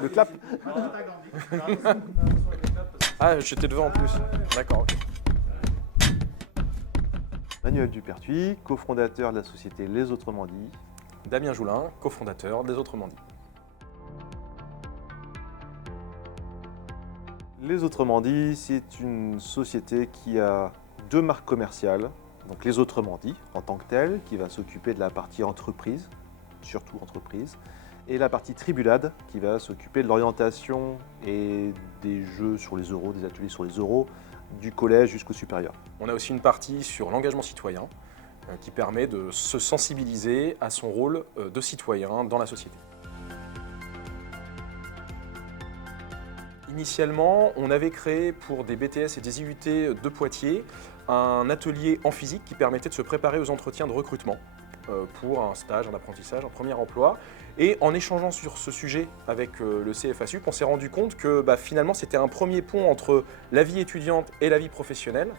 Le clap. Ah, j'étais devant en plus. D'accord, ok. Manuel Dupertuis, cofondateur de la société Les Autrement Dit. Damien Joulin, cofondateur des Autrement Dit. Les Autrement Dit, c'est une société qui a deux marques commerciales. Donc Les Autrement Dit en tant que telle, qui va s'occuper de la partie entreprise, surtout entreprise, et la partie Tribulade, qui va s'occuper de l'orientation et des jeux sur les euros, des ateliers sur les euros, du collège jusqu'au supérieur. On a aussi une partie sur l'engagement citoyen qui permet de se sensibiliser à son rôle de citoyen dans la société. Initialement, on avait créé pour des BTS et des IUT de Poitiers un atelier en physique qui permettait de se préparer aux entretiens de recrutement pour un stage, un apprentissage, un premier emploi. Et en échangeant sur ce sujet avec le CFASUP, on s'est rendu compte que finalement c'était un premier pont entre la vie étudiante et la vie professionnelle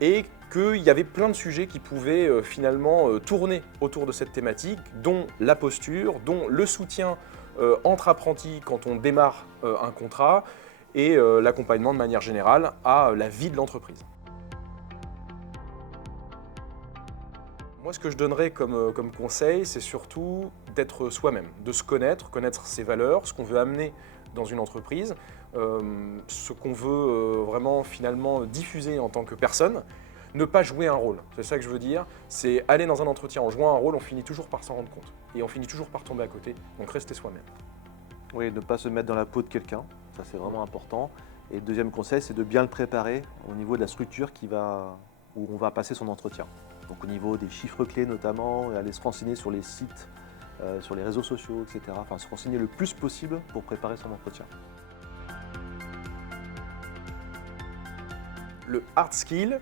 et qu'il y avait plein de sujets qui pouvaient finalement tourner autour de cette thématique, dont la posture, dont le soutien entre apprentis quand on démarre un contrat et l'accompagnement de manière générale à la vie de l'entreprise. Moi, ce que je donnerais comme conseil, c'est surtout d'être soi-même, de se connaître, connaître ses valeurs, ce qu'on veut amener dans une entreprise, ce qu'on veut vraiment finalement diffuser en tant que personne, ne pas jouer un rôle. C'est ça que je veux dire, c'est aller dans un entretien en jouant un rôle, on finit toujours par s'en rendre compte et on finit toujours par tomber à côté, donc restez soi-même. Oui, ne pas se mettre dans la peau de quelqu'un, ça c'est vraiment important. Et le deuxième conseil, c'est de bien le préparer au niveau de la structure où on va passer son entretien. Donc au niveau des chiffres clés notamment, aller se renseigner sur les sites, sur les réseaux sociaux, etc. Enfin, se renseigner le plus possible pour préparer son entretien. Le hard skill,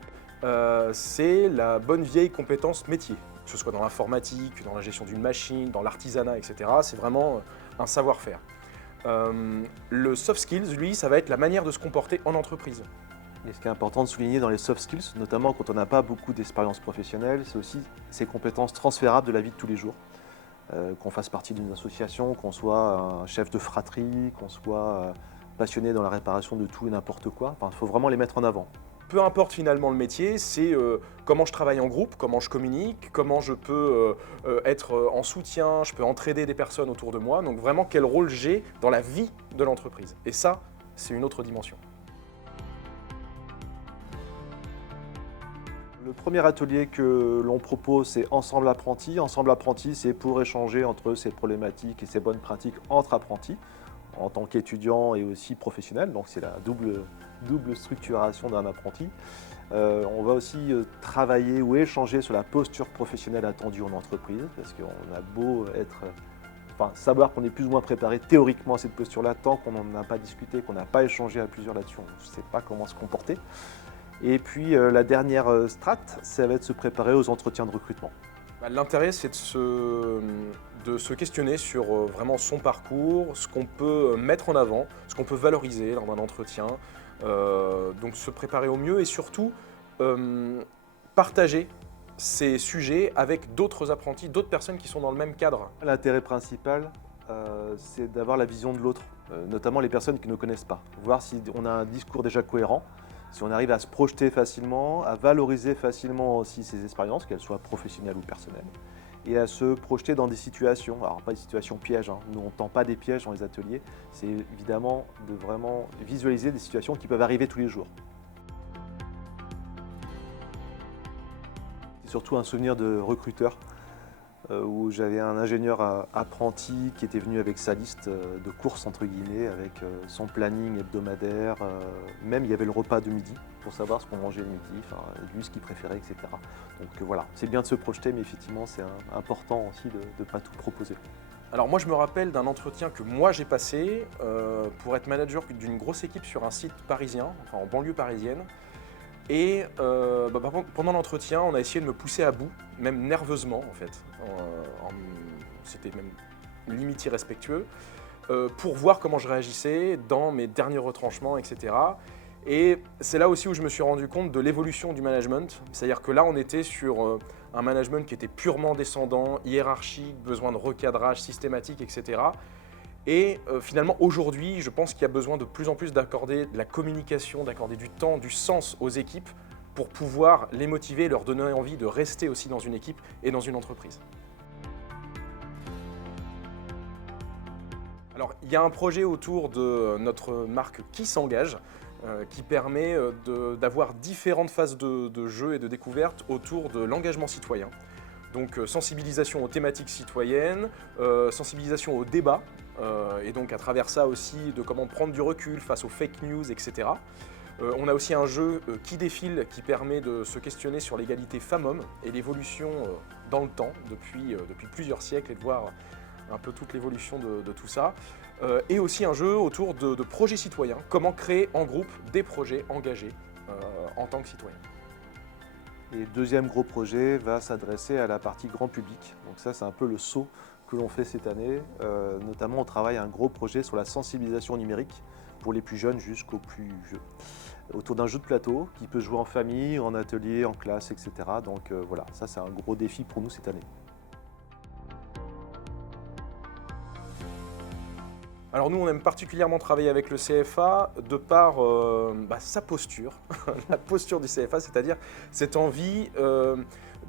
c'est la bonne vieille compétence métier, que ce soit dans l'informatique, dans la gestion d'une machine, dans l'artisanat, etc. C'est vraiment un savoir-faire. Le soft skills, lui, ça va être la manière de se comporter en entreprise. Et ce qui est important de souligner dans les soft skills, notamment quand on n'a pas beaucoup d'expérience professionnelle, c'est aussi ces compétences transférables de la vie de tous les jours. Qu'on fasse partie d'une association, qu'on soit un chef de fratrie, qu'on soit passionné dans la réparation de tout et n'importe quoi. Enfin, il faut vraiment les mettre en avant. Peu importe finalement le métier, c'est comment je travaille en groupe, comment je communique, comment je peux être en soutien, je peux entraider des personnes autour de moi. Donc vraiment quel rôle j'ai dans la vie de l'entreprise. Et ça, c'est une autre dimension. Le premier atelier que l'on propose, c'est Ensemble Apprentis. Ensemble Apprentis, c'est pour échanger entre ces problématiques et ces bonnes pratiques entre apprentis, en tant qu'étudiant et aussi professionnel. Donc c'est la double structuration d'un apprenti. On va aussi travailler ou échanger sur la posture professionnelle attendue en entreprise, parce qu'on a beau savoir qu'on est plus ou moins préparé théoriquement à cette posture-là, tant qu'on n'en a pas discuté, qu'on n'a pas échangé à plusieurs là-dessus, on ne sait pas comment se comporter. Et puis la dernière strate, ça va être de se préparer aux entretiens de recrutement. L'intérêt, c'est de se questionner sur vraiment son parcours, ce qu'on peut mettre en avant, ce qu'on peut valoriser lors d'un entretien. Donc se préparer au mieux et surtout partager ces sujets avec d'autres apprentis, d'autres personnes qui sont dans le même cadre. L'intérêt principal, c'est d'avoir la vision de l'autre, notamment les personnes qui ne connaissent pas. Voir si on a un discours déjà cohérent, si on arrive à se projeter facilement, à valoriser facilement aussi ses expériences, qu'elles soient professionnelles ou personnelles, et à se projeter dans des situations, alors pas des situations pièges, hein. Nous on ne tend pas des pièges dans les ateliers, c'est évidemment de vraiment visualiser des situations qui peuvent arriver tous les jours. C'est surtout un souvenir de recruteur, où j'avais un ingénieur apprenti qui était venu avec sa liste de courses entre guillemets, avec son planning hebdomadaire, même il y avait le repas de midi pour savoir ce qu'on mangeait le midi, lui ce qu'il préférait, etc. Donc voilà, c'est bien de se projeter, mais effectivement c'est important aussi de ne pas tout proposer. Alors moi je me rappelle d'un entretien que moi j'ai passé pour être manager d'une grosse équipe sur un site parisien, enfin en banlieue parisienne. Et pendant l'entretien, on a essayé de me pousser à bout, même nerveusement en fait. C'était même limite irrespectueux, pour voir comment je réagissais dans mes derniers retranchements, etc. Et c'est là aussi où je me suis rendu compte de l'évolution du management. C'est-à-dire que là, on était sur un management qui était purement descendant, hiérarchique, besoin de recadrage systématique, etc. Et finalement, aujourd'hui, je pense qu'il y a besoin de plus en plus d'accorder de la communication, d'accorder du temps, du sens aux équipes pour pouvoir les motiver, leur donner envie de rester aussi dans une équipe et dans une entreprise. Alors, il y a un projet autour de notre marque Qui s'engage, qui permet d'avoir différentes phases de jeu et de découverte autour de l'engagement citoyen. Donc sensibilisation aux thématiques citoyennes, sensibilisation au débat, et donc à travers ça aussi de comment prendre du recul face aux fake news, etc. On a aussi un jeu qui défile qui permet de se questionner sur l'égalité femmes-hommes et l'évolution dans le temps depuis plusieurs siècles et de voir un peu toute l'évolution de tout ça. Et aussi un jeu autour de projets citoyens, comment créer en groupe des projets engagés en tant que citoyen. Et deuxième gros projet va s'adresser à la partie grand public. Donc ça, c'est un peu le saut que l'on fait cette année. Notamment, on travaille un gros projet sur la sensibilisation numérique pour les plus jeunes jusqu'aux plus vieux. Autour d'un jeu de plateau qui peut se jouer en famille, en atelier, en classe, etc. Donc voilà, ça c'est un gros défi pour nous cette année. Alors nous, on aime particulièrement travailler avec le CFA de par sa posture, la posture du CFA, c'est-à-dire cette envie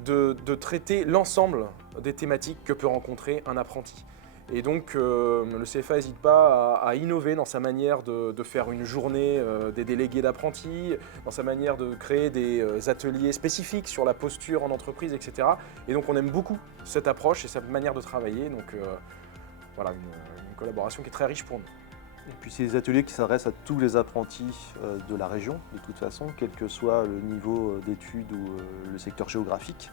de traiter l'ensemble des thématiques que peut rencontrer un apprenti. Et donc le CFA n'hésite pas à innover dans sa manière de faire une journée des délégués d'apprentis, dans sa manière de créer des ateliers spécifiques sur la posture en entreprise, etc. Et donc on aime beaucoup cette approche et cette manière de travailler. Donc voilà, une collaboration qui est très riche pour nous. Et puis c'est des ateliers qui s'adressent à tous les apprentis de la région, de toute façon, quel que soit le niveau d'études ou le secteur géographique.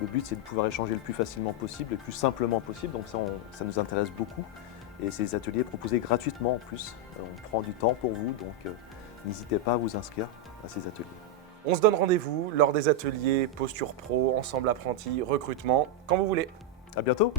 Le but, c'est de pouvoir échanger le plus facilement possible, le plus simplement possible, donc ça nous intéresse beaucoup. Et ces ateliers proposés gratuitement en plus. On prend du temps pour vous, donc n'hésitez pas à vous inscrire à ces ateliers. On se donne rendez-vous lors des ateliers Posture Pro, Ensemble Apprentis, Recrutement, quand vous voulez. À bientôt!